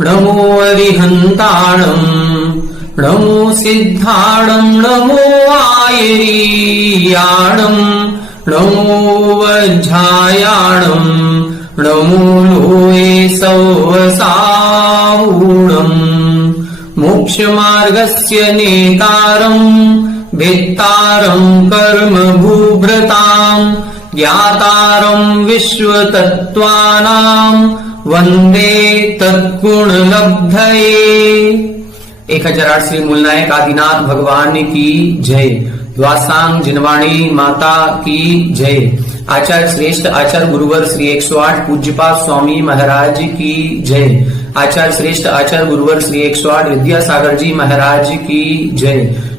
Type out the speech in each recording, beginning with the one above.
नमो अरिहन्ताणम् नमो सिद्धाणम् नमो आयरीयाणम् नमो वज्रायाणम् नमो लोये सौवसावूणम् मोक्षमार्गस्य नेतारम् भेत्तारम् कर्मभूभृताम् ज्ञातारम् विश्वतत्त्वानाम् वंदे तत्गुणलब्धये। 1008 श्री मूलनायक आदिनाथ भगवान की जय। द्वासांग जिनवाणी माता की जय। आचार्य श्रेष्ठ आचार्य गुरुवर श्री 108 पूज्यपाद स्वामी महाराज की जय। आचार्य श्रेष्ठ आचार्य गुरुवर श्री 108 विद्यासागर जी महाराज की जय।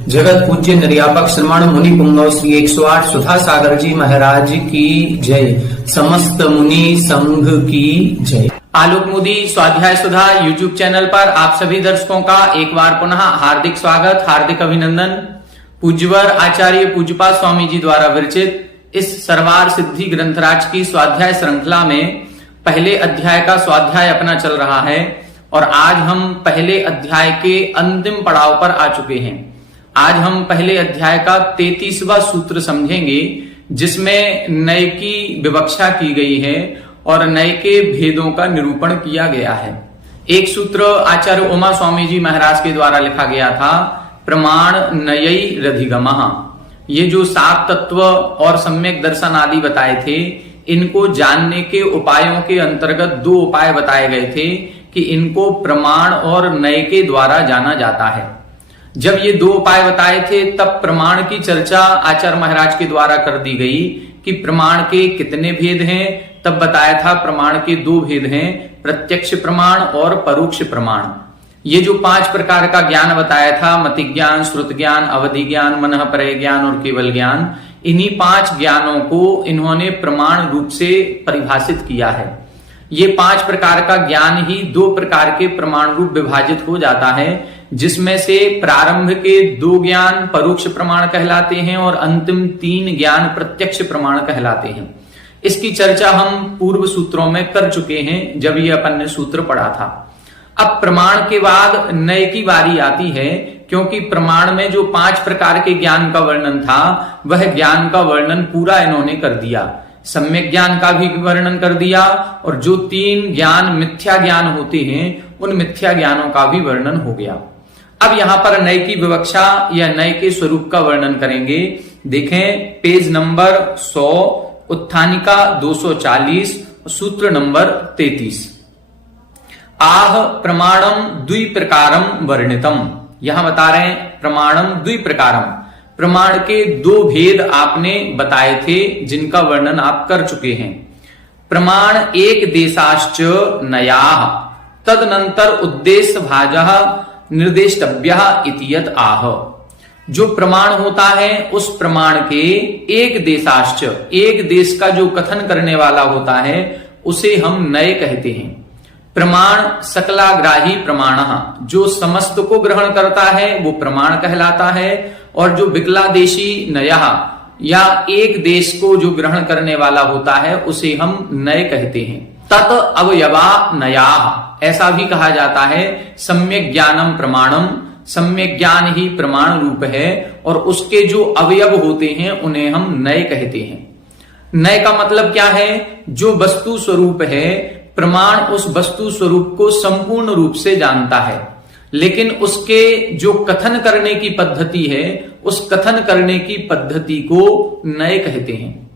जगत पूज्य निर्यापक श्रमण मुनि पुंगव श्री 108 सुधा सागर जी महाराज की जय। समस्त मुनि संघ की जय। आलोक मोदी स्वाध्याय सुधा यूट्यूब चैनल पर आप सभी दर्शकों का एक बार पुनः हार्दिक स्वागत, हार्दिक अभिनंदन। पूज्यवर आचार्य पूज्यपाद स्वामी जी द्वारा विरचित इस सर्वार सिद्धि ग्रंथराज की स्वाध्याय श्रृंखला में पहले अध्याय का स्वाध्याय अपना चल रहा है और आज हम पहले अध्याय के अंतिम पड़ाव पर आ चुके हैं। आज हम पहले अध्याय का 33वां सूत्र समझेंगे, जिसमें नय की विवक्षा की गई है और नय के भेदों का निरूपण किया गया है। एक सूत्र आचार्य उमा स्वामी जी महाराज के द्वारा लिखा गया था, प्रमाण नयई रधिगमः। ये जो 7 तत्व और सम्यक दर्शन आदि बताए थे, इनको जानने के उपायों के अंतर्गत 2 उपाय बताए गए थे कि इनको प्रमाण और नय के द्वारा जाना जाता है। जब ये 2 उपाय बताए थे तब प्रमाण की चर्चा आचार्य महाराज के द्वारा कर दी गई कि प्रमाण के कितने भेद हैं। तब बताया था प्रमाण के 2 भेद हैं, प्रत्यक्ष प्रमाण और परोक्ष प्रमाण। ये जो 5 प्रकार का ज्ञान बताया था, मति ज्ञान, श्रुत ज्ञान, अवधि ज्ञान, मनः परय ज्ञान और केवल ज्ञान, इन्हीं 5 ज्ञानों को इन्होंने प्रमाण रूप से परिभाषित किया है। ये 5 प्रकार का ज्ञान ही 2 प्रकार के प्रमाण रूप विभाजित हो जाता है, जिसमें से प्रारंभ के 2 ज्ञान परोक्ष प्रमाण कहलाते हैं और अंतिम 3 ज्ञान प्रत्यक्ष प्रमाण कहलाते हैं। इसकी चर्चा हम पूर्व सूत्रों में कर चुके हैं जब ये अपन ने सूत्र पढ़ा था। अब प्रमाण के बाद नय की बारी आती है, क्योंकि प्रमाण में जो 5 प्रकार के ज्ञान का वर्णन था वह ज्ञान का वर्णन पूरा इन्होंने कर दिया। सम्यक ज्ञान का भी वर्णन कर दिया और जो 3 ज्ञान मिथ्या ज्ञान होते हैं उन मिथ्या ज्ञानों का भी वर्णन हो गया। अब यहां पर नय की विवक्षा या नय के स्वरूप का वर्णन करेंगे। देखें पेज नंबर 100, उत्थानिका 240, सूत्र नंबर 33। आह प्रमाणम द्विप्रकारम वर्णितम। यहां बता रहे हैं प्रमाणम द्विप्रकारम, प्रमाण के 2 भेद आपने बताए थे जिनका वर्णन आप कर चुके हैं। प्रमाण एक देशाश्च नयाः तदनंतर उद्देश्य भाजः निर्देष्टव्यः इति यत् आह। जो प्रमाण होता है उस प्रमाण के एक देशाश्च, एक देश का जो कथन करने वाला होता है उसे हम नय कहते हैं। प्रमाण सकलाग्राही प्रमाणः, जो समस्त को ग्रहण करता है वो प्रमाण कहलाता है, और जो विकलादेशी नयः या एक देश को जो ग्रहण करने वाला होता है उसे हम नय कहते हैं। तत् अवयवा नयाः, ऐसा भी कहा जाता है। सम्यक ज्ञानम प्रमाणम, सम्यक ज्ञान ही प्रमाण रूप है और उसके जो अवयव होते हैं उन्हें हम नय कहते हैं। नय का मतलब क्या है? जो वस्तु स्वरूप है, प्रमाण उस वस्तु स्वरूप को संपूर्ण रूप से जानता है, लेकिन उसके जो कथन करने की पद्धति है उस कथन करने की पद्धति को नय कहते हैं।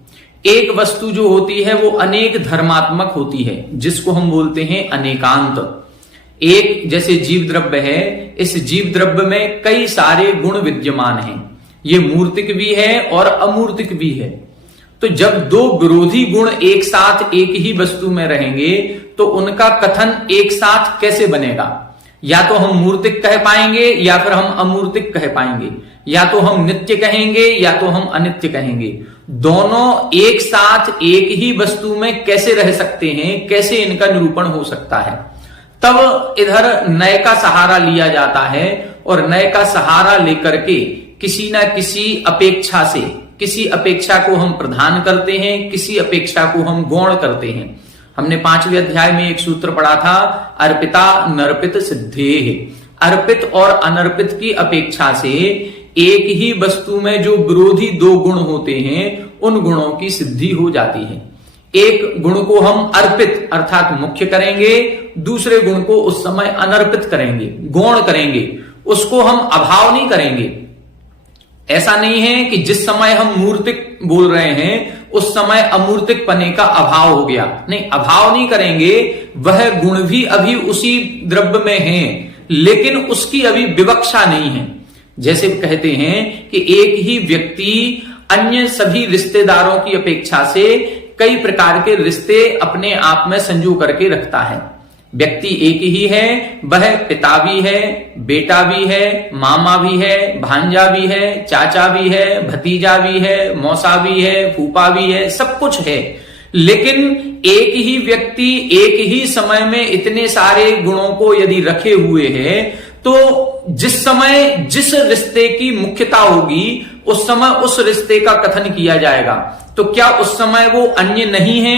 एक वस्तु जो होती है वो अनेक धर्मात्मक होती है, जिसको हम बोलते हैं अनेकांत। एक जैसे जीव द्रव्य है, इस जीव द्रव्य में कई सारे गुण विद्यमान हैं। ये मूर्तिक भी है और अमूर्तिक भी है। तो जब 2 विरोधी गुण एक साथ एक ही वस्तु में रहेंगे तो उनका कथन एक साथ कैसे बनेगा? या तो हम मूर्तिक कह पाएंगे या फिर हम अमूर्तिक कह पाएंगे, या तो हम नित्य कहेंगे या तो हम अनित्य कहेंगे। दोनों एक साथ एक ही वस्तु में कैसे रह सकते हैं, कैसे इनका निरूपण हो सकता है? तब इधर नय का सहारा लिया जाता है और नय का सहारा लेकर के किसी न किसी अपेक्षा से, किसी अपेक्षा को हम प्रधान करते हैं, किसी अपेक्षा को हम गौण करते हैं। हमने 5वें अध्याय में एक सूत्र पढ़ा था, अर्पिता नर्पित सिद्धेः। अर्पित और अनर्पित की अपेक्षा से एक ही वस्तु में जो विरोधी दो गुण होते हैं उन गुणों की सिद्धि हो जाती है। एक गुण को हम अर्पित अर्थात मुख्य करेंगे, दूसरे गुण को उस समय अनर्पित करेंगे, गौण करेंगे, उसको हम अभाव नहीं करेंगे। ऐसा नहीं है कि जिस समय हम मूर्तिक बोल रहे हैं उस समय अमूर्तिक पने का अभाव हो गया, नहीं, अभाव नहीं करेंगे। वह गुण भी अभी उसी द्रव्य में है लेकिन उसकी अभी विवक्षा नहीं है। जैसे कहते हैं कि एक ही व्यक्ति अन्य सभी रिश्तेदारों की अपेक्षा से कई प्रकार के रिश्ते अपने आप में संजो करके रखता है। व्यक्ति एक ही है, वह पिता भी है, बेटा भी है, मामा भी है, भांजा भी है, चाचा भी है, भतीजा भी है, मौसा भी है, फूफा भी है, सब कुछ है। लेकिन एक ही व्यक्ति एक ही समय में इतने सारे गुणों को यदि रखे हुए है तो जिस समय जिस रिश्ते की मुख्यता होगी उस समय उस रिश्ते का कथन किया जाएगा। तो क्या उस समय वो अन्य नहीं है?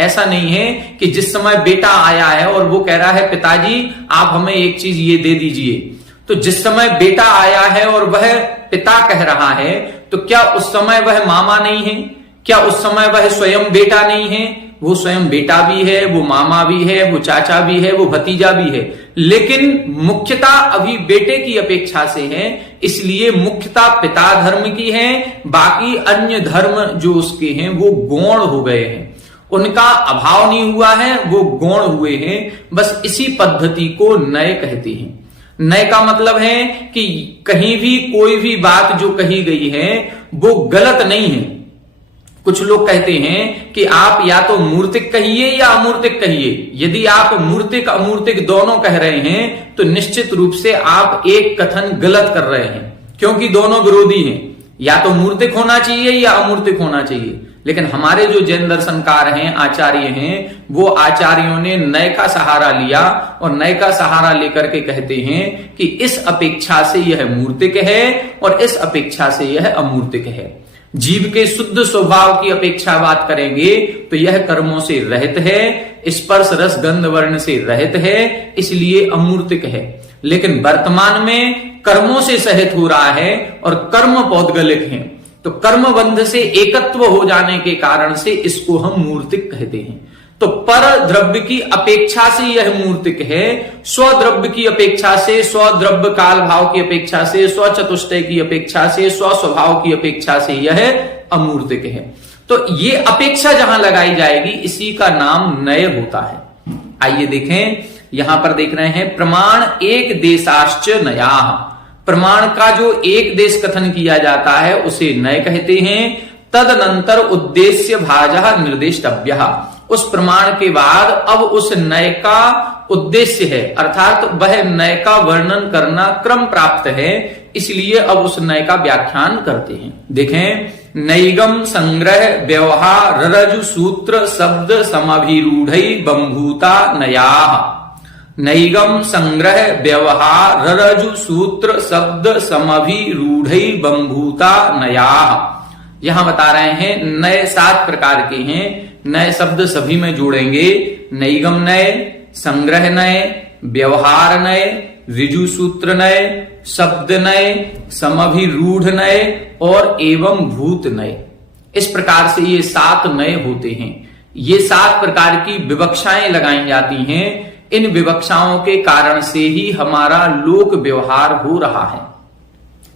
ऐसा नहीं है कि जिस समय बेटा आया है और वो कह रहा है पिताजी आप हमें एक चीज ये दे दीजिए, तो जिस समय बेटा आया है और वह पिता कह रहा है तो क्या उस समय वह मामा नहीं है? क्या उस समय वह स्वयं बेटा नहीं है? वो स्वयं बेटा भी है, वो मामा भी है, वो चाचा भी है, वो भतीजा भी है, लेकिन मुख्यता अभी बेटे की अपेक्षा से है, इसलिए मुख्यता पिता धर्म की है, बाकी अन्य धर्म जो उसके हैं वो गौण हो गए हैं, उनका अभाव नहीं हुआ है, वो गौण हुए हैं। बस इसी पद्धति को नय कहते हैं। नय का मतलब है कि कहीं भी कोई भी बात जो कही गई है वो गलत नहीं है। कुछ लोग कहते हैं कि आप या तो मूर्तिक कहिए या अमूर्तिक कहिए। यदि आप मूर्तिक अमूर्तिक दोनों कह रहे हैं तो निश्चित रूप से आप एक कथन गलत कर रहे हैं, क्योंकि दोनों विरोधी हैं। या तो मूर्तिक होना चाहिए या अमूर्तिक होना चाहिए। लेकिन हमारे जो जैन दर्शनकार हैं, आचार्य हैं, वो आचार्यों ने नय का सहारा लिया और नय का सहारा लेकर के कहते हैं कि इस अपेक्षा से यह मूर्तिक है और इस अपेक्षा से यह अमूर्तिक है। जीव के शुद्ध स्वभाव की अपेक्षा बात करेंगे तो यह कर्मों से रहित है, स्पर्श रस गंध वर्ण से रहित है, इसलिए अमूर्तिक है। लेकिन वर्तमान में कर्मों से सहित हो रहा है और कर्म पौद्गलिक हैं, तो कर्म बंध से एकत्व हो जाने के कारण से इसको हम मूर्तिक कहते हैं। तो पर द्रव्य की अपेक्षा से यह मूर्तिक है, स्वद्रव्य की अपेक्षा से, स्वद्रव्य काल भाव की अपेक्षा से, स्वचतुष्टय की अपेक्षा से, स्व स्वभाव की अपेक्षा से यह अमूर्तिक है। तो ये अपेक्षा जहां लगाई जाएगी इसी का नाम नय होता है। आइए देखें, यहां पर देख रहे हैं प्रमाण एक देशाश्च नयाः। प्रमाण का जो एक देश कथन किया जाता है उसे नय कहते हैं। तदनंतर उद्देश्य भाजः निर्देष्टव्यः। उस प्रमाण के बाद अब उस नय का उद्देश्य है, अर्थात वह नय का वर्णन करना क्रम प्राप्त है, इसलिए अब उस नय का व्याख्यान करते हैं। देखें, नैगम संग्रह व्यवहार ररजु सूत्र शब्द समभिरूढ़ै बंभूता नयाः। नैगम संग्रह व्यवहार ररजु सूत्र शब्द समभिरूढ़ै बंभूता नयाः। यहां बता रहे हैं नय 7 प्रकार के हैं। नय शब्द सभी में जोड़ेंगे। नैगम नय, संग्रह नय, व्यवहार नय, ऋजु सूत्र नय, शब्द नय, समभिरूढ़ नय और एवं भूत नय। इस प्रकार से ये 7 नय होते हैं। ये 7 प्रकार की विवक्षाएं लगाई जाती हैं। इन विवक्षाओं के कारण से ही हमारा लोक व्यवहार हो रहा है।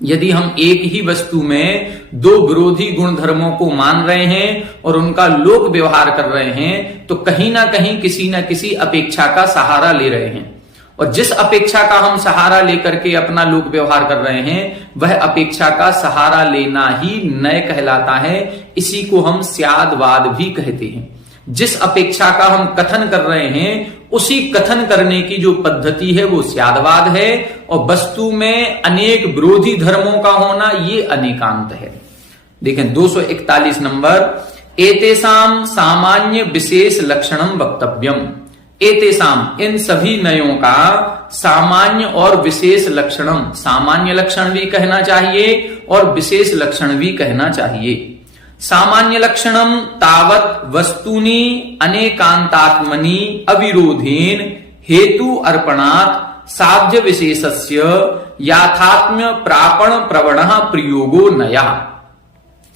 यदि हम एक ही वस्तु में 2 विरोधी गुण धर्मों को मान रहे हैं और उनका लोक व्यवहार कर रहे हैं तो कहीं ना कहीं किसी न किसी अपेक्षा का सहारा ले रहे हैं, और जिस अपेक्षा का हम सहारा लेकर के अपना लोक व्यवहार कर रहे हैं वह अपेक्षा का सहारा लेना ही नय कहलाता है। इसी को हम स्यादवाद भी कहते हैं। जिस अपेक्षा का हम कथन कर रहे हैं उसी कथन करने की जो पद्धति है वो स्यादवाद है, और वस्तु में अनेक विरोधी धर्मों का होना ये अनेकांत है। देखें 241 नंबर, एतेषाम सामान्य विशेष लक्षणम वक्तव्यम। एतेषाम इन सभी नयों का सामान्य और विशेष लक्षणम, सामान्य लक्षण भी कहना चाहिए और विशेष लक्षण भी कहना चाहिए। सामान्य लक्षणम तावत वस्तुनि अनेकांतात्मनि अविरोधेन हेतु अर्पणात् साध्य विशेषस्य याथात्म्य प्रापण प्रवणः प्रयोगो नया।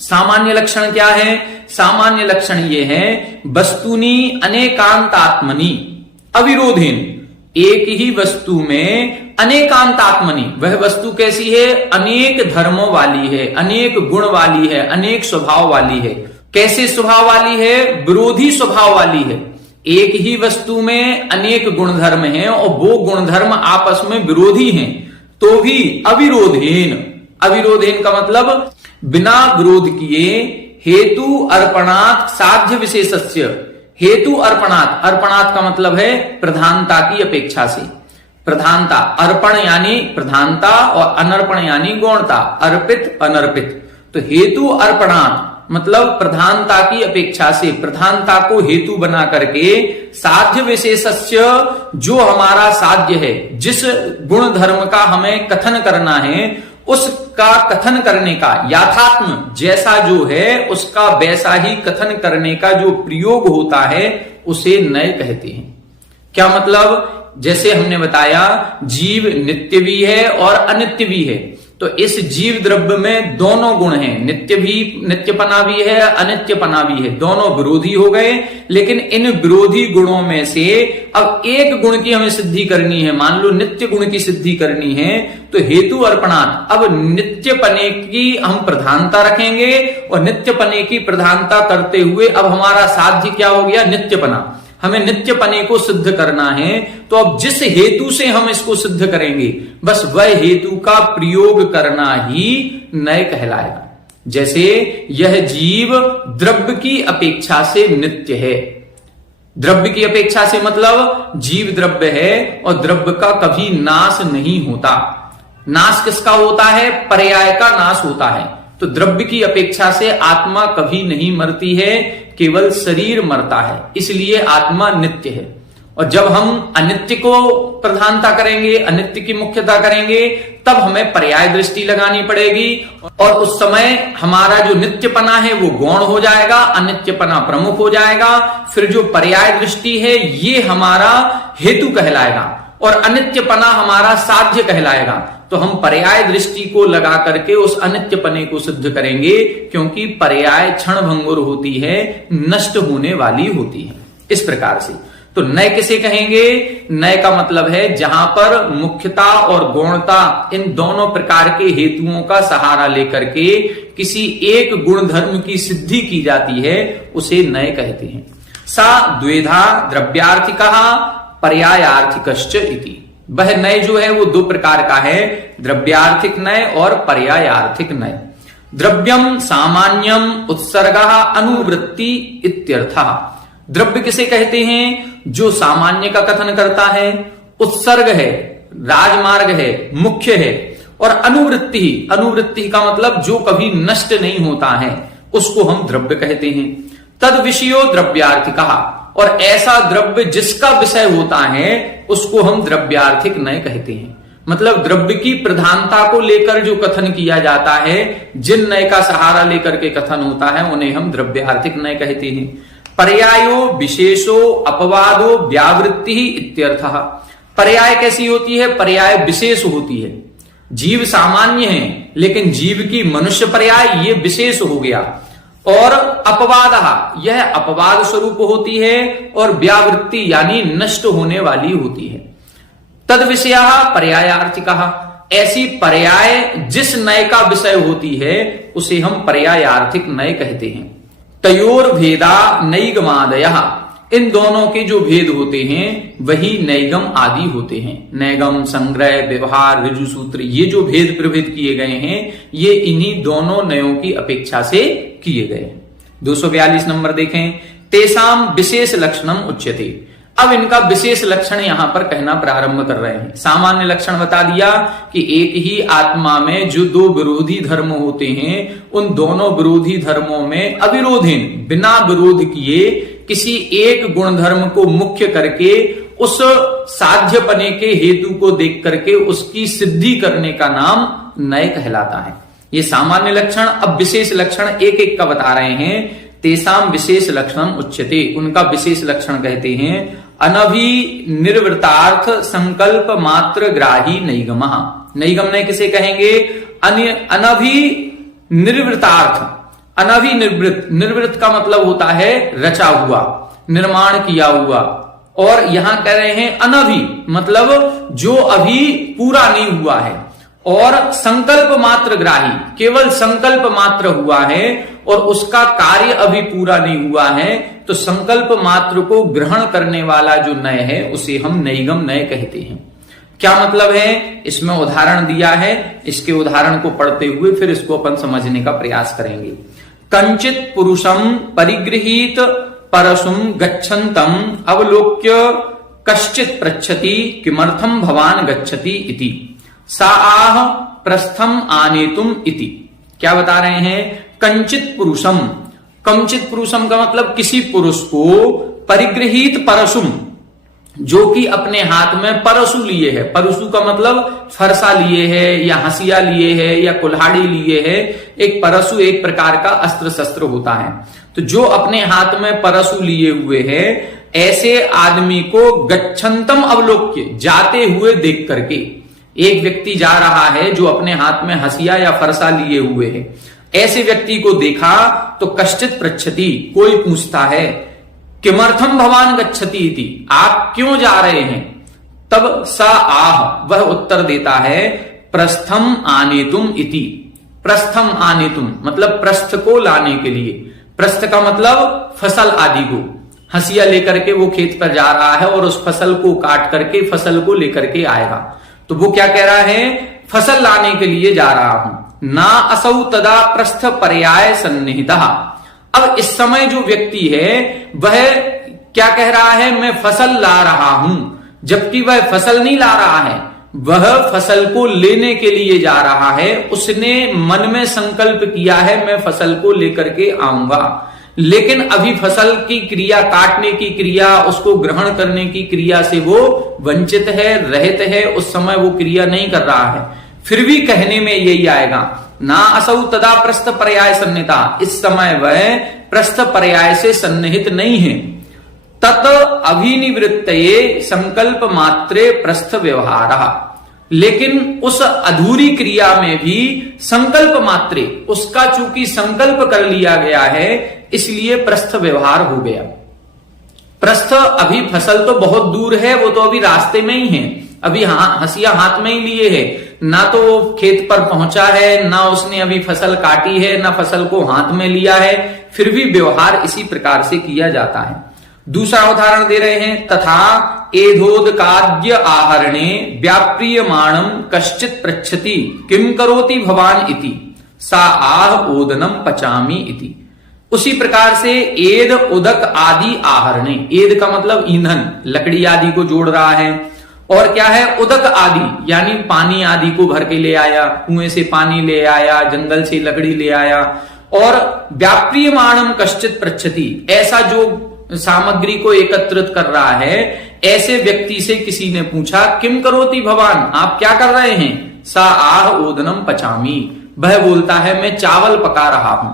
सामान्य लक्षण क्या है? सामान्य लक्षण ये है वस्तुनि अनेकांतात्मनि अविरोधेन, एक ही वस्तु में अनेकांतात्मनि, वह वस्तु कैसी है? अनेक धर्मों वाली है, अनेक गुण वाली है, अनेक स्वभाव वाली है। कैसे स्वभाव वाली है? विरोधी स्वभाव वाली है। एक ही वस्तु में अनेक गुणधर्म हैं और वो गुणधर्म आपस में विरोधी हैं, तो भी अविरोधेन, अविरोधेन का मतलब बिना विरोध किए, हेतु अर्पणात् साध्य विशेषस्य, हेतु अर्पणात्, अर्पणात् का मतलब है प्रधानता की अपेक्षा से, प्रधानता, अर्पण यानी प्रधानता और अनर्पण यानी गौणता, अर्पित अनर्पित। तो हेतु अर्पणात् मतलब प्रधानता की अपेक्षा से, प्रधानता को हेतु बना करके साध्य विशेषस्य, जो हमारा साध्य है, जिस गुण धर्म का हमें कथन करना है, उसका कथन करने का यथात्म, जैसा जो है उसका वैसा ही कथन करने का जो प्रयोग होता है उसे नय कहते हैं। क्या मतलब? जैसे हमने बताया जीव नित्य भी है और अनित्य भी है, तो इस जीव द्रव्य में दोनों गुण हैं, नित्य भी, नित्यपना भी है, अनित्यपना भी है, दोनों विरोधी हो गए। लेकिन इन विरोधी गुणों में से अब एक गुण की हमें सिद्धि करनी है, मान लो नित्य गुण की सिद्धि करनी है, तो हेतु अर्पणात्, अब नित्यपने की हम प्रधानता रखेंगे और नित्यपने की प्रधानता करते हुए अब हमारा साध्य क्या हो गया? नित्यपना। हमें नित्यपने को सिद्ध करना है, तो अब जिस हेतु से हम इसको सिद्ध करेंगे, बस वह हेतु का प्रयोग करना ही नय कहलाएगा। जैसे यह जीव द्रव्य की अपेक्षा से नित्य है, द्रव्य की अपेक्षा से मतलब जीव द्रव्य है और द्रव्य का कभी नाश नहीं होता। नाश किसका होता है? पर्याय का नाश होता है। तो द्रव्य की अपेक्षा से आत्मा कभी नहीं मरती है, केवल शरीर मरता है, इसलिए आत्मा नित्य है। और जब हम अनित्य को प्रधानता करेंगे, अनित्य की मुख्यता करेंगे, तब हमें पर्याय दृष्टि लगानी पड़ेगी और उस समय हमारा जो नित्यपना है वो गौण हो जाएगा, अनित्यपना प्रमुख हो जाएगा। फिर जो पर्याय दृष्टि है ये हमारा हेतु कहलाएगा और अनित्यपना हमारा साध्य कहलाएगा। तो हम पर्याय दृष्टि को लगा करके उस अनित्यपने को सिद्ध करेंगे, क्योंकि पर्याय क्षण भंगुर होती है, नष्ट होने वाली होती है। इस प्रकार से तो नय किसे कहेंगे? नय का मतलब है जहां पर मुख्यता और गौणता इन दोनों प्रकार के हेतुओं का सहारा लेकर के किसी एक गुण धर्म की सिद्धि की जाती है, उसे नय कहते हैं। सा द्वेधा द्रव्यार्थिकः पर्यायार्थिकश्च इति। वह नय जो है वो दो प्रकार का है, द्रव्यार्थिक नय और पर्यायार्थिक नय। द्रव्यम सामान्यम उत्सर्गः अनुवृत्ति इत्यर्थः। द्रव्य किसे कहते हैं? जो सामान्य का कथन करता है, उत्सर्ग है, राजमार्ग है, मुख्य है, और अनुवृत्ति, अनुवृत्ति का मतलब जो कभी नष्ट नहीं होता है, उसको हम द्रव्य कहते हैं। तद विषयो द्रव्यार्थिकः, और ऐसा द्रव्य जिसका विषय होता है उसको हम द्रव्यार्थिक नय कहते हैं। मतलब द्रव्य की प्रधानता को लेकर जो कथन किया जाता है, जिन नय का सहारा लेकर के कथन होता है, उन्हें हम द्रव्यार्थिक नय कहते हैं। पर्यायो विशेषो अपवादो व्यावृत्ति इत्यर्थः। पर्याय कैसी होती है? पर्याय विशेष होती है। जीव सामान्य है, लेकिन जीव की मनुष्य पर्याय ये विशेष हो गया। और अपवादः, यह अपवाद स्वरूप होती है, और व्यावृत्ति यानी नष्ट होने वाली होती है। तद विषयः पर्यायार्थिकः, ऐसी पर्याय जिस नय का विषय होती है उसे हम पर्यायार्थिक नय कहते हैं। तयोर भेदा नैगमादयः, इन दोनों के जो भेद होते हैं वही नैगम आदि होते हैं। नैगम, संग्रह, व्यवहार, ऋजु सूत्र, ये जो भेद प्रभेद किए गए हैं ये इन्हीं दोनों नयों की अपेक्षा से किए गए। 242 नंबर देखें। तेसाम विशेष लक्षणम उच्यते। अब इनका विशेष लक्षण यहां पर कहना प्रारंभ कर रहे हैं। सामान्य लक्षण बता दिया कि एक ही आत्मा में जो दो विरोधी धर्म होते हैं, उन दोनों विरोधी धर्मों में अविरोधेन, बिना विरोध किए किसी एक गुण धर्म को मुख्य करके उस साध्यपने के हेतु को देख करके उसकी सिद्धि करने का नाम नय कहलाता है। ये सामान्य लक्षण। अब विशेष लक्षण एक एक का बता रहे हैं। तेसाम विशेष लक्षण उच्यते, उनका विशेष लक्षण कहते हैं अनभि निर्वृतार्थ संकल्प मात्र ग्राही नैगमः। नैगम ने किसे कहेंगे? अनभि निर्वृतार्थ। अनभि निर्वृत, निर्वृत का मतलब होता है रचा हुआ, निर्माण किया हुआ, और यहां कह रहे हैं अनभि मतलब जो अभी पूरा नहीं हुआ है, और संकल्प मात्र ग्राही, केवल संकल्प मात्र हुआ है और उसका कार्य अभी पूरा नहीं हुआ है, तो संकल्प मात्र को ग्रहण करने वाला जो नय है उसे हम नैगम नय कहते हैं। क्या मतलब है? इसमें उदाहरण दिया है, इसके उदाहरण को पढ़ते हुए फिर इसको अपन समझने का प्रयास करेंगे। कंचित पुरुषम परिगृहीत परसुम गच्छन्तम अवलोक्य कश्चित पृच्छति किमर्थम भवान गच्छति इति सा आह प्रस्थम आनेतुम इति। क्या बता रहे हैं? कंचित पुरुषम, कंचित पुरुषम का मतलब किसी पुरुष को, परिगृहीत परसुम जो कि अपने हाथ में परशु लिए है। परशु का मतलब फरसा लिए है या हंसिया लिए है या कुल्हाड़ी लिए है। एक परशु एक प्रकार का अस्त्र शस्त्र होता है। तो जो अपने हाथ में परशु लिए हुए है, ऐसे आदमी को गच्छन्तम अवलोक्य, जाते हुए देख करके, एक व्यक्ति जा रहा है जो अपने हाथ में हंसिया या फरसा लिए हुए है, ऐसे व्यक्ति को देखा तो कश्चित पृच्छति, कोई पूछता है किमर्थम भवान गच्छति इति, आप क्यों जा रहे हैं? तब सा आह, वह उत्तर देता है प्रस्थम आनेतुम इति। प्रस्थम आनेतुम मतलब प्रस्थ को लाने के लिए। प्रस्थ का मतलब फसल आदि को, हंसिया लेकर के वो खेत पर जा रहा है और उस फसल को काट करके फसल को लेकर के आएगा। तो वो क्या कह रहा है? फसल लाने के लिए जा रहा हूं। ना असौ तदा प्रस्थ पर्याय सन्निहितः। अब इस समय जो व्यक्ति है वह क्या कह रहा है? मैं फसल ला रहा हूं, जबकि वह फसल नहीं ला रहा है, वह फसल को लेने के लिए जा रहा है। उसने मन में संकल्प किया है मैं फसल को लेकर के आऊंगा, लेकिन अभी फसल की क्रिया, काटने की क्रिया, उसको ग्रहण करने की क्रिया से वो वंचित है, रहित है, उस समय वो क्रिया नहीं कर रहा है। फिर भी कहने में यही आएगा, ना असौ तदा प्रस्थ पर्याय सन्निहिता, इस समय वह प्रस्थ पर्याय से सन्निहित नहीं है। तत अभिनिवृत्तये संकल्प मात्रे प्रस्थ व्यवहारः, लेकिन उस अधूरी क्रिया में भी संकल्प मात्रे, उसका चूंकि संकल्प कर लिया गया है इसलिए प्रस्थ व्यवहार हो गया। प्रस्थ, अभी फसल तो बहुत दूर है, वो तो अभी रास्ते में ही है, अभी हंसिया हाथ में ही लिए है, ना तो वो खेत पर पहुंचा है, ना उसने अभी फसल काटी है, ना फसल को हाथ में लिया है, फिर भी व्यवहार इसी प्रकार से किया जाता है। दूसरा उदाहरण दे रहे हैं, तथा एधोदकाद्य आहरणे व्याप्रियमाणम कश्चित पृच्छति किम करोति भवान इति सा आह ओदनम पचामी इति। उसी प्रकार से एद उदक आदि आहरणे, एद का मतलब ईंधन, लकड़ी आदि को जोड़ रहा है, और क्या है? उदक आदि यानी पानी आदि को भर के ले आया, कुएं से पानी ले आया, जंगल से लकड़ी ले आया। और व्याप्रियमाणम कश्चित पृच्छति, ऐसा जो सामग्री को एकत्रित कर रहा है, ऐसे व्यक्ति से किसी ने पूछा किम करोति भवान, आप क्या कर रहे हैं? सा आह ओदनम पचामी, वह बोलता है मैं चावल पका रहा हूं।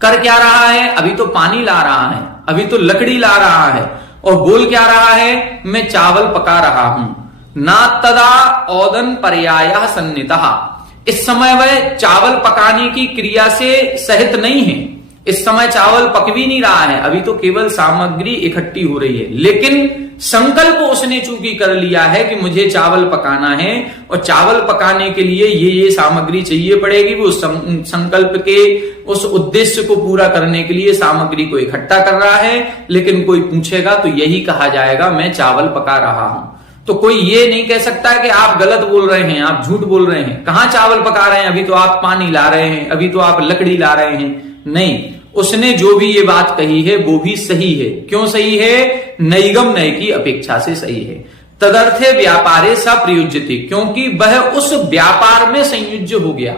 कर क्या रहा है? अभी तो पानी ला रहा है, अभी तो लकड़ी ला रहा है, और बोल क्या रहा है? मैं चावल पका रहा हूं। ना तदा ओदन पर्यायः सन्निहितः, इस समय वह चावल पकाने की क्रिया से सहित नहीं है, इस समय चावल पक भी नहीं रहा है, अभी तो केवल सामग्री इकट्ठी हो रही है, लेकिन संकल्प उसने चूंकि कर लिया है कि मुझे चावल पकाना है और चावल पकाने के लिए ये सामग्री चाहिए पड़ेगी। वो संकल्प के उस उद्देश्य को पूरा करने के लिए सामग्री को इकट्ठा कर रहा है, लेकिन कोई पूछेगा तो यही कहा जाएगा मैं चावल पका रहा हूं। तो कोई ये नहीं कह सकता कि आप गलत बोल रहे हैं, आप झूठ बोल रहे हैं, कहां चावल पका रहे हैं, अभी तो आप पानी ला रहे हैं, अभी तो आप लकड़ी ला रहे हैं। नहीं, उसने जो भी ये बात कही है वो भी सही है। क्यों सही है? नैगम नय की अपेक्षा से सही है। तदर्थे व्यापारे सा प्रयुज्यते, क्योंकि वह उस व्यापार में संयुज्य हो गया,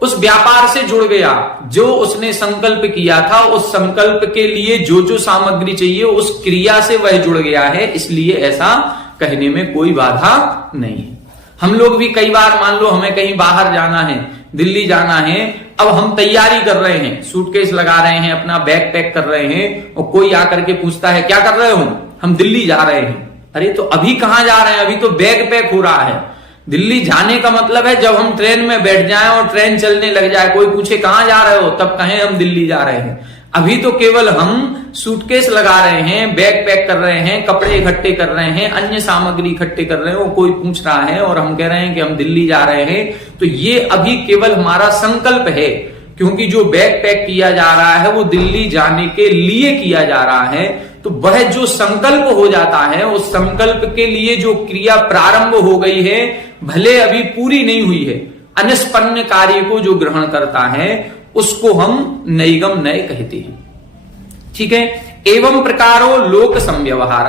उस व्यापार से जुड़ गया, जो उसने संकल्प किया था, उस संकल्प के लिए जो जो सामग्री चाहिए उस क्रिया से वह जुड़ गया है, इसलिए ऐसा कहने में कोई बाधा नहीं है। हम लोग भी कई बार मान लो हमें कहीं बाहर जाना है, दिल्ली जाना है, अब हम तैयारी कर रहे हैं, सूटकेस लगा रहे हैं, अपना बैग पैक कर रहे हैं, और कोई आकर के पूछता है क्या कर रहे हो, हम दिल्ली जा रहे हैं। अरे तो अभी कहां जा रहे हैं, अभी तो बैग पैक हो रहा है। दिल्ली जाने का मतलब है जब हम ट्रेन में बैठ जाएं और ट्रेन चलने लग जाए, कोई पूछे कहां जा रहे हो, तब कहें हम दिल्ली जा रहे हैं। अभी तो केवल हम सूटकेस लगा रहे हैं, बैग पैक कर रहे हैं, कपड़े इकट्ठे कर रहे हैं, अन्य सामग्री इकट्ठे कर रहे हैं, वो कोई पूछ रहा है और हम कह रहे हैं कि हम दिल्ली जा रहे हैं। तो ये अभी केवल हमारा संकल्प है, क्योंकि जो बैग पैक किया जा रहा है वो दिल्ली जाने के लिए किया जा रहा है। तो वह जो संकल्प हो जाता है, उस संकल्प के लिए जो क्रिया प्रारंभ हो गई है, भले अभी पूरी नहीं हुई है, अनिष्पन्न कार्य को जो ग्रहण करता है उसको हम नैगम नय कहते हैं। ठीक है। एवं प्रकारो लोक संव्यवहार,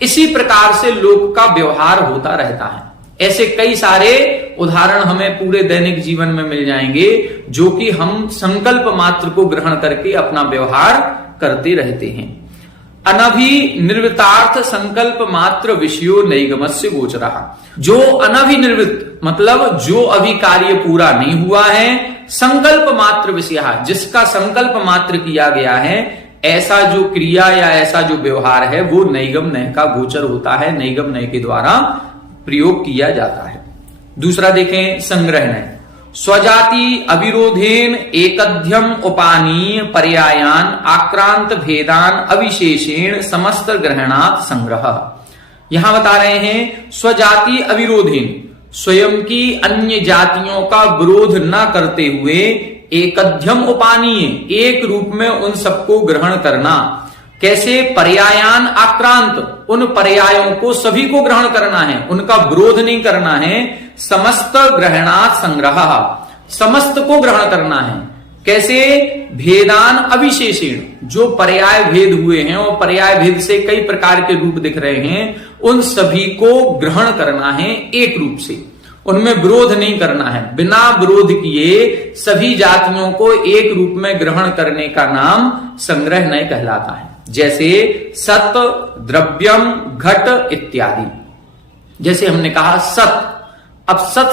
इसी प्रकार से लोक का व्यवहार होता रहता है। ऐसे कई सारे उदाहरण हमें पूरे दैनिक जीवन में मिल जाएंगे, जो कि हम संकल्प मात्र को ग्रहण करके अपना व्यवहार करते रहते हैं। अनभिनिर्वृतार्थ संकल्प मात्र विषयो नैगमस्य गोचरः, जो अनभिनिर्वृत मतलब जो अभी कार्य पूरा नहीं हुआ है, संकल्प मात्र विषय, जिसका संकल्प मात्र किया गया है, ऐसा जो क्रिया या ऐसा जो व्यवहार है वो नैगम नय का गोचर होता है, नैगम नय के द्वारा प्रयोग किया जाता है। दूसरा देखें संग्रह नय। स्वजाति अविरोधेन एकध्यम उपानीय पर्यायान आक्रांत भेदान अविशेषेण समस्त ग्रहणात् संग्रह। यहां बता रहे हैं स्वजाति अविरोधेन, स्वयं की अन्य जातियों का विरोध न करते हुए, एकध्यम उपानीय, एक रूप में उन सबको ग्रहण करना। कैसे? पर्यायान आक्रांत, उन पर्यायों को सभी को ग्रहण करना है, उनका विरोध नहीं करना है। समस्त ग्रहणात् संग्रह, समस्त को ग्रहण करना है। कैसे? भेदान अविशेषेण, जो पर्याय भेद हुए हैं और पर्याय भेद से कई प्रकार के रूप दिख रहे हैं, उन सभी को ग्रहण करना है एक रूप से, उनमें विरोध नहीं करना है। बिना विरोध किए सभी जातियों को एक रूप में ग्रहण करने का नाम संग्रह नय कहलाता है। जैसे सत, द्रव्यम, घट इत्यादि। जैसे हमने कहा सत, अब सत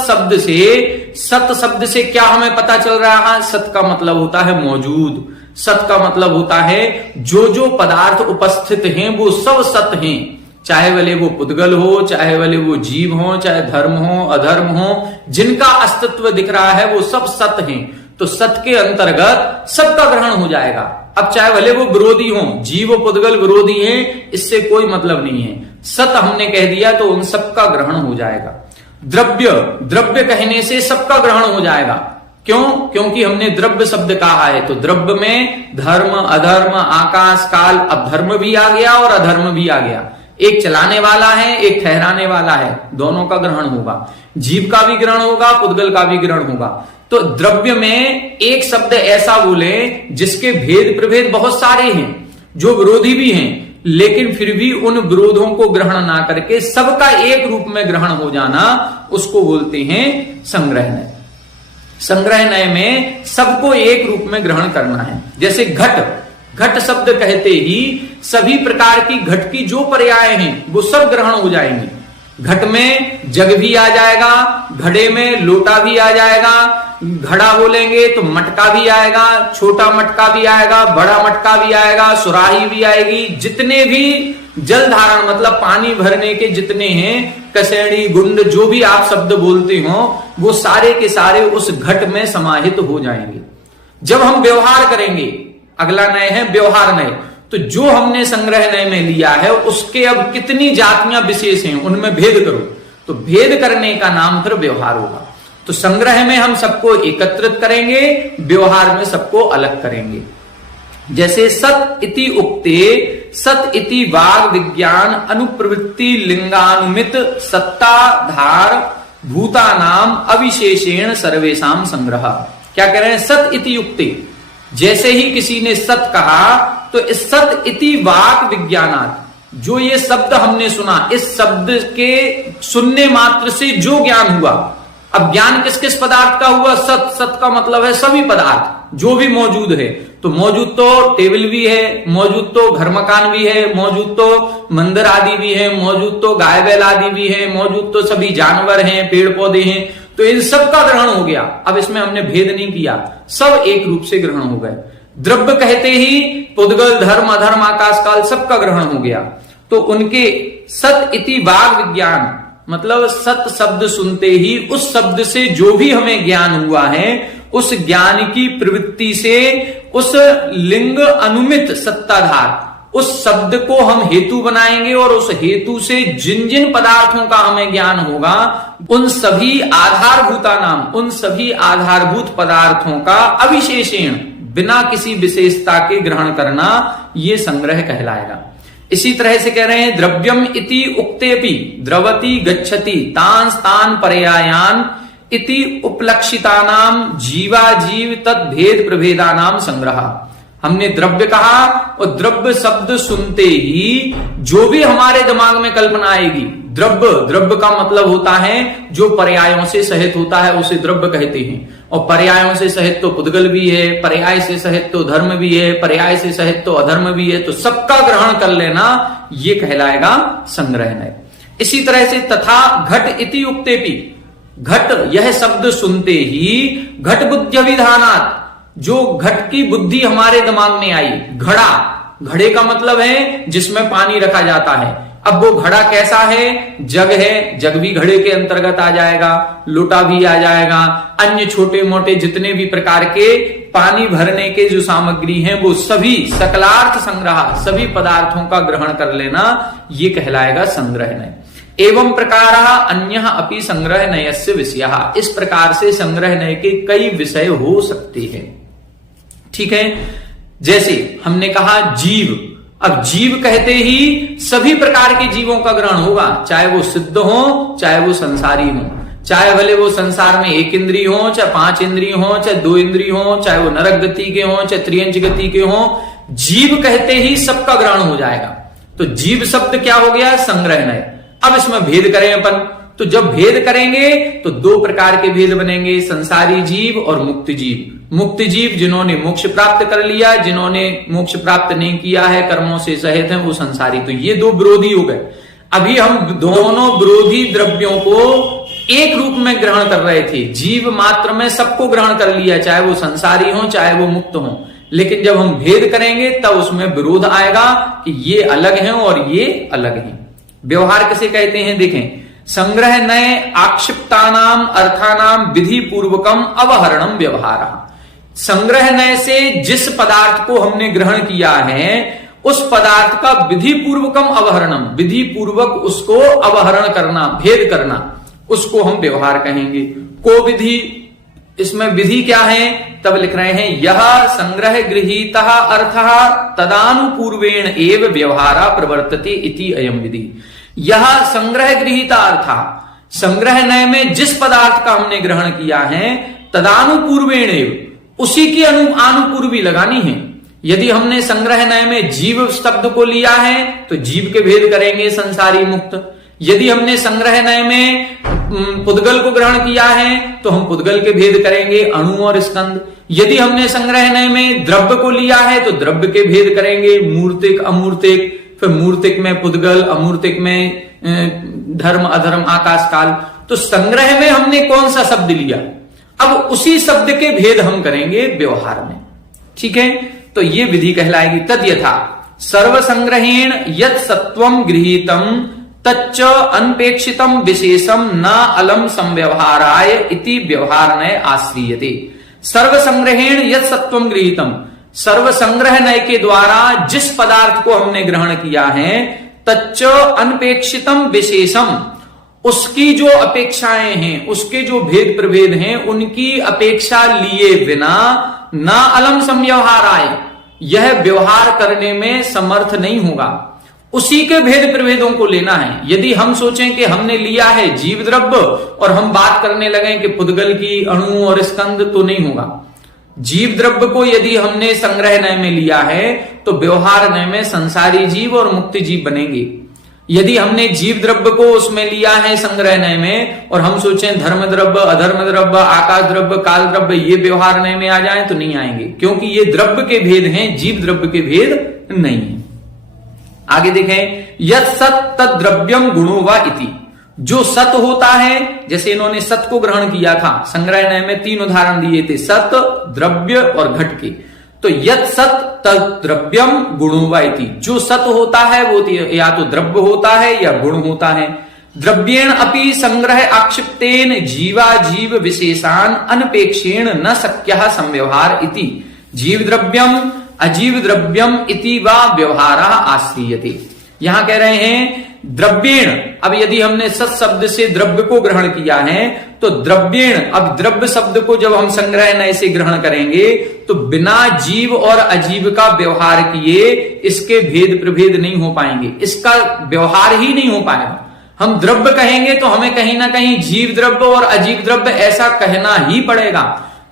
शब्द से क्या हमें पता चल रहा है? सत का मतलब होता है मौजूद, सत का मतलब होता है जो जो पदार्थ उपस्थित हैं वो सब सत हैं, चाहे भले वो पुद्गल हो, चाहे भले वो जीव हो, चाहे धर्म हो अधर्म हो, जिनका अस्तित्व दिख रहा है वो सब सत हैं। तो सत के अंतर्गत सबका ग्रहण हो जाएगा। अब चाहे भले वो विरोधी हो, जीव पुद्गल विरोधी हैं, इससे कोई मतलब नहीं है, सत हमने कह दिया तो उन सबका ग्रहण हो जाएगा। द्रव्य, द्रव्य कहने से सबका ग्रहण हो जाएगा। क्यों? क्योंकि हमने द्रव्य शब्द कहा है, तो द्रव्य में धर्म अधर्म आकाश काल, अब धर्म भी आ गया और अधर्म भी आ गया। एक चलाने वाला है, एक ठहराने वाला है, दोनों का ग्रहण होगा। जीव का भी ग्रहण होगा, पुद्गल का भी ग्रहण होगा। तो द्रव्य में एक शब्द ऐसा बोले जिसके भेद प्रभेद बहुत सारे हैं, जो विरोधी भी हैं, लेकिन फिर भी उन विरोधों को ग्रहण ना करके सबका एक रूप में ग्रहण हो जाना, उसको बोलते हैं संग्रह नय। संग्रह नय में सबको एक रूप में ग्रहण करना है। जैसे घट, घट शब्द कहते ही सभी प्रकार की घट की जो पर्याय हैं वो सब ग्रहण हो जाएंगे। घट में जग भी आ जाएगा, घड़े में लोटा भी आ जाएगा, घड़ा बोलेंगे तो मटका भी आएगा, छोटा मटका भी आएगा, बड़ा मटका भी आएगा, सुराही भी आएगी। जितने भी जल धारण मतलब पानी भरने के जितने हैं, कसैड़ी गुंड, जो भी आप शब्द बोलते हो, वो सारे के सारे उस घट में समाहित हो जाएंगे। जब हम व्यवहार करेंगे, अगला नय है व्यवहार नय, तो जो हमने संग्रह नय में लिया है उसके अब कितनी जातियां विशेष हैं उनमें भेद करो, तो भेद करने का नाम फिर व्यवहार होगा। तो संग्रह में हम सबको एकत्रित करेंगे, व्यवहार में सबको अलग करेंगे। जैसे सत इति उक्ते, सत इति वाग विज्ञान अनुप्रवृत्ति लिंगानुमित सत्ताधार भूतानाम अविशेषेण सर्वेशाम संग्रह। क्या कह रहे हैं? सत इति उक्ते, जैसे ही किसी ने सत कहा तो इस सत इति वाक विज्ञानात्, जो ये शब्द हमने सुना, इस शब्द के सुनने मात्र से जो ज्ञान हुआ, अब ज्ञान किस किस पदार्थ का हुआ? सत, सत का मतलब है सभी पदार्थ जो भी मौजूद है। तो मौजूद तो टेबल भी है, मौजूद तो घर मकान भी है, मौजूद तो मंदिर आदि भी है, मौजूद तो गाय बैल आदि भी है, मौजूद तो सभी जानवर हैं, पेड़ पौधे हैं। तो इन सब का ग्रहण हो गया। अब इसमें हमने भेद नहीं किया, सब एक रूप से ग्रहण हो गए। द्रव्य कहते ही पुद्गल, धर्म, अधर्म, आकाश काल सबका ग्रहण हो गया। तो उनके सत इति वाग विज्ञान, मतलब सत शब्द सुनते ही उस शब्द से जो भी हमें ज्ञान हुआ है, उस ज्ञान की प्रवृत्ति से उस लिंग अनुमित सत्ताधार उस शब्द को हम हेतु बनाएंगे और उस हेतु से जिन जिन पदार्थों का हमें ज्ञान होगा, उन सभी आधारभूता नाम, उन सभी आधारभूत पदार्थों का अविशेषण बिना किसी विशेषता के ग्रहण करना, ये संग्रह कहलाएगा। इसी तरह से कह रहे हैं द्रव्यम इति उक्तेपि द्रवति गच्छति तांस तान पर्यायान इति उपलक्षितानाम जीवा जीव तद भेद प्रभेदानाम संग्रह। हमने द्रव्य कहा और द्रव्य शब्द सुनते ही जो भी हमारे दिमाग में कल्पना आएगी, द्रव्य का मतलब होता है जो पर्यायों से सहित होता है, उसे द्रव्य कहते हैं। और पर्यायों से सहित तो पुद्गल भी है, पर्याय से सहित तो धर्म भी है, पर्याय से सहित तो अधर्म भी है, तो सबका ग्रहण कर लेना ये कहलाएगा संग्रहणय। इसी तरह से तथा घट इति उक्तेपि, घट यह शब्द सुनते ही घट बुद्धि विधानात्, जो घट की बुद्धि हमारे दिमाग में आई, घड़े का मतलब है जिसमें पानी रखा जाता है। अब वो घड़ा कैसा है? जग है, जग भी घड़े के अंतर्गत आ जाएगा, लोटा भी आ जाएगा, अन्य छोटे मोटे जितने भी प्रकार के पानी भरने के जो सामग्री हैं वो सभी सकलार्थ संग्रह, सभी पदार्थों का ग्रहण कर लेना, ये कहलाएगा संग्रहणय। एवं प्रकार अन्य अपि संग्रहणयस्य विषयः, इस प्रकार से संग्रहणय के कई विषय हो सकते हैं। ठीक है, जैसे हमने कहा जीव, अब जीव कहते ही सभी प्रकार के जीवों का ग्रहण होगा, चाहे वो सिद्ध हो चाहे वो संसारी हो, चाहे भले वो संसार में एक इंद्रिय हो, चाहे 5 इंद्रिय हो, चाहे 2 इंद्रिय हो, चाहे वो नरक गति के हो, चाहे त्रियंच गति के हो, जीव कहते ही सबका ग्रहण हो जाएगा। तो जीव शब्द क्या हो गया? संग्रहणय। अब इसमें भेद करें अपन, तो जब भेद करेंगे तो 2 प्रकार के भेद बनेंगे, संसारी जीव और मुक्त जीव। मुक्त जीव जिन्होंने मोक्ष प्राप्त कर लिया, जिन्होंने मोक्ष प्राप्त नहीं किया है, कर्मों से सहित है, वो संसारी। तो ये 2 विरोधी हो गए। अभी हम दोनों विरोधी द्रव्यों को एक रूप में ग्रहण कर रहे थे, जीव मात्र में सबको ग्रहण कर लिया, चाहे वो संसारी हो चाहे वो मुक्त हो। लेकिन जब हम भेद करेंगे तब उसमें विरोध आएगा कि ये अलग है और ये अलग है। व्यवहार किसे कहते हैं? देखें, संग्रह नए आक्षिप्तानाम अर्थानाम विधि पूर्वकम अवहरणम व्यवहार। संग्रह नए से जिस पदार्थ को हमने ग्रहण किया है उस पदार्थ का विधि पूर्वकम अवहरणम, विधि पूर्वक उसको अवहरण करना, भेद करना, उसको हम व्यवहार कहेंगे। को विधि, इसमें विधि क्या है? तब लिख रहे हैं यह संग्रह गृहीता अर्थः तदानुपूर्वेण एव व्यवहारा प्रवर्तते इति अयम विधि। यह संग्रह गृहीता अर्थ, संग्रह नय में जिस पदार्थ का हमने ग्रहण किया है तदानुपूर्वेण एव, उसी की अनुपूर्वी लगानी है। यदि हमने संग्रह नय में जीव शब्द को लिया है तो जीव के भेद करेंगे संसारी मुक्त। यदि हमने संग्रह नय में पुद्गल को ग्रहण किया है तो हम पुद्गल के भेद करेंगे अणु और स्कंद। यदि हमने संग्रह नय में द्रव्य को लिया है तो द्रव्य के भेद करेंगे मूर्तिक अमूर्तिक, फिर मूर्तिक में पुद्गल, अमूर्तिक में धर्म अधर्म आकाश काल। तो संग्रह में हमने कौन सा शब्द लिया, अब उसी शब्द के भेद हम करेंगे व्यवहार में। ठीक है, तो ये विधि कहलाएगी। तद्यथा सर्व संग्रहेण यत् सत्वम गृहीतम तच्च अनपेक्षितम विशेषम न अलम संव्यवहाराय इति व्यवहार नय आश्रियते। सर्व संग्रहेण यत् सत्वम गृहीतम, सर्व संग्रह नय के द्वारा जिस पदार्थ को हमने ग्रहण किया है, तच्च अनपेक्षितम विशेषम, उसकी जो अपेक्षाएं हैं, उसके जो भेद प्रभेद हैं, उनकी अपेक्षा लिए बिना न अलम संव्यवहाराय, यह व्यवहार करने में समर्थ नहीं होगा। उसी के भेद प्रभेदों को लेना है। यदि हम सोचें कि हमने लिया है जीव द्रव्य और हम बात करने लगे कि पुद्गल की अणु और स्कंद, तो नहीं होगा। जीव द्रव्य को यदि हमने संग्रह नय में लिया है तो व्यवहार नय में संसारी जीव और मुक्ति जीव बनेंगे। यदि हमने जीव द्रव्य को उसमें लिया है संग्रह नय में और हम सोचें धर्म द्रव्य अधर्म द्रव्य आकाश द्रव्य काल द्रव्य ये व्यवहार नय में आ जाए तो नहीं आएंगे, क्योंकि ये द्रव्य के भेद हैं, जीव द्रव्य के भेद नहीं है। आगे देखें, यत् सत् तद् द्रव्यम गुणो वा इति, जो सत होता है, जैसे इन्होंने सत को ग्रहण किया था, संग्रह नय में 3 उदाहरण दिए थे, सत, द्रव्य और घट के। तो यत सत तद द्रव्यम गुणो वा इति, जो सत होता है वो या तो द्रव्य होता है या गुण होता है। द्रव्येण अपि संग्रह आक्षिप्तेन जीवा जीव विशेषान अनपेक्षेण न शक्यः संव्यवहार इति, जीव द्रव्यम अजीव द्रव्यम इति वा व्यवहार आश्रियते। यहां कह रहे हैं द्रव्येण, अब यदि हमने सत शब्द से द्रव्य को ग्रहण किया है तो द्रव्येण, अब द्रव्य शब्द को जब हम संग्रह नय से ग्रहण करेंगे तो बिना जीव और अजीव का व्यवहार किए इसके भेद प्रभेद नहीं हो पाएंगे, इसका व्यवहार ही नहीं हो पाएगा। हम द्रव्य कहेंगे तो हमें कहीं ना कहीं जीव द्रव्य और अजीव द्रव्य ऐसा कहना ही पड़ेगा।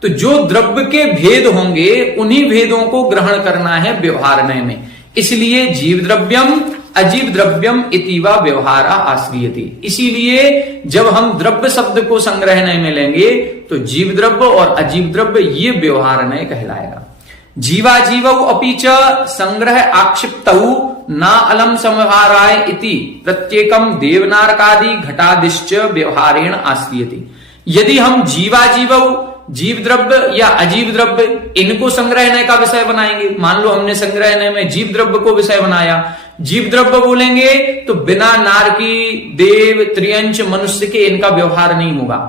तो जो द्रव्य के भेद होंगे उन्हीं भेदों को ग्रहण करना है व्यवहार नय में। इसलिए जीव द्रव्यम अजीव द्रव्यम इति वा व्यवहार आश्रियते। इसीलिए जब हम द्रव्य शब्द को संग्रह नय में लेंगे तो जीव द्रव्य और अजीव द्रव्य ये व्यवहार नय कहलाएगा। जीवा जीवौ अपि च संग्रह आक्षिप्तौ ना अलम समव्यवहाराय इति प्रत्येकम देवनारकादि घटादिश्च व्यवहारेण आश्रियते। यदि हम जीवा जीवौ, जीव द्रव्य या अजीव द्रव्य, इनको संग्रह नय का विषय बनाएंगे, मान लो हमने संग्रह नय में जीव द्रव्य को विषय बनाया, जीव द्रव्य बोलेंगे तो बिना नारकी देव त्रियंच मनुष्य के इनका व्यवहार नहीं होगा।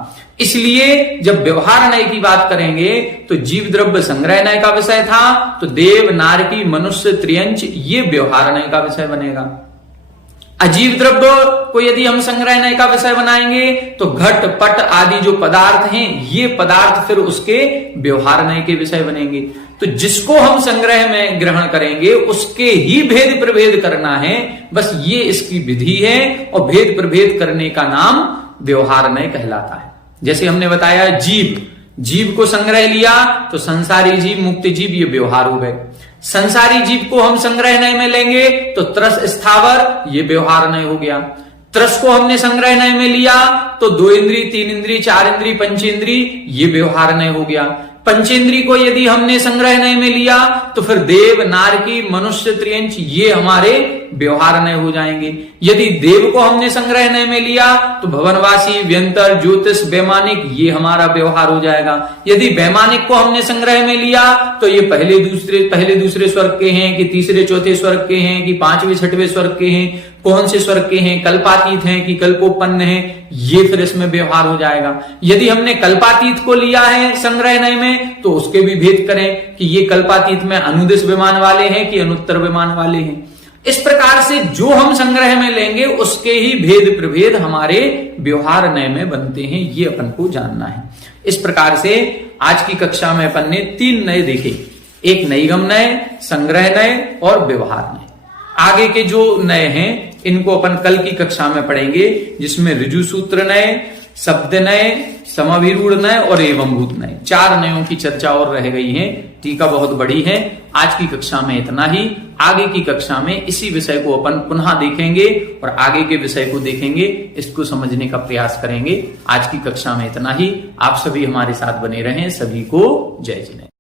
इसलिए जब व्यवहार नय की बात करेंगे तो जीव द्रव्य संग्रह नय का विषय था, तो देव नारकी मनुष्य त्रियंच ये व्यवहार नय का विषय बनेगा। अजीव द्रव्य को यदि हम संग्रह नय का विषय बनाएंगे तो घट पट आदि जो पदार्थ हैं ये पदार्थ फिर उसके व्यवहार नय के विषय बनेंगे। तो जिसको हम संग्रह में ग्रहण करेंगे उसके ही भेद प्रभेद करना है, बस ये इसकी विधि है और भेद प्रभेद करने का नाम व्यवहार नय कहलाता है। जैसे हमने बताया जीव, जीव को संग्रह लिया तो संसारी जीव मुक्त जीव ये व्यवहार हो गए। संसारी जीव को हम संग्रह नय में लेंगे तो त्रस स्थावर ये व्यवहार नय हो गया। त्रस को हमने संग्रह नय में लिया तो 2 इंद्री 3 इंद्री 4 इंद्री पंचेंद्री ये व्यवहार नय हो गया। पंचेंद्री को यदि हमने संग्रह नय में लिया तो फिर देव नारकी मनुष्य त्रियंच ये हमारे व्यवहार नय हो जाएंगे। यदि देव को हमने संग्रह नय में लिया तो भवनवासी व्यंतर ज्योतिष वैमानिक ये हमारा व्यवहार हो जाएगा। यदि वैमानिक को हमने संग्रह में लिया तो ये पहले दूसरे स्वर्ग के हैं कि तीसरे चौथे स्वर्ग के हैं कि 5वें 6वें स्वर्ग के हैं, कौन से स्वर्ग के हैं, कल्पातीत हैं कि कल्पोपन्न हैं, ये फिर इसमें व्यवहार हो जाएगा। यदि हमने कल्पातीत को लिया है संग्रह नय में तो उसके भी भेद करें कि ये कल्पातीत में अनुदिश विमान वाले हैं कि अनुत्तर विमान वाले हैं। इस प्रकार से जो हम संग्रह में लेंगे उसके ही भेद प्रभेद हमारे व्यवहार नय में बनते हैं, ये अपन को जानना है। इस प्रकार से आज की कक्षा में अपन ने 3 नय देखे, एक नैगम नय, संग्रह नय और व्यवहार नय। आगे के जो नय हैं इनको अपन कल की कक्षा में पढ़ेंगे, जिसमें ऋजु सूत्र नय, शब्द नय, समाभिरूढ़ नय और एवंभूत नय, 4 नयों की चर्चा और रह गई है। टीका बहुत बड़ी है। आज की कक्षा में इतना ही। आगे की कक्षा में इसी विषय को अपन पुनः देखेंगे और आगे के विषय को देखेंगे, इसको समझने का प्रयास करेंगे। आज की कक्षा में इतना ही। आप सभी हमारे साथ बने रहें। सभी को जय जिनेन्द्र।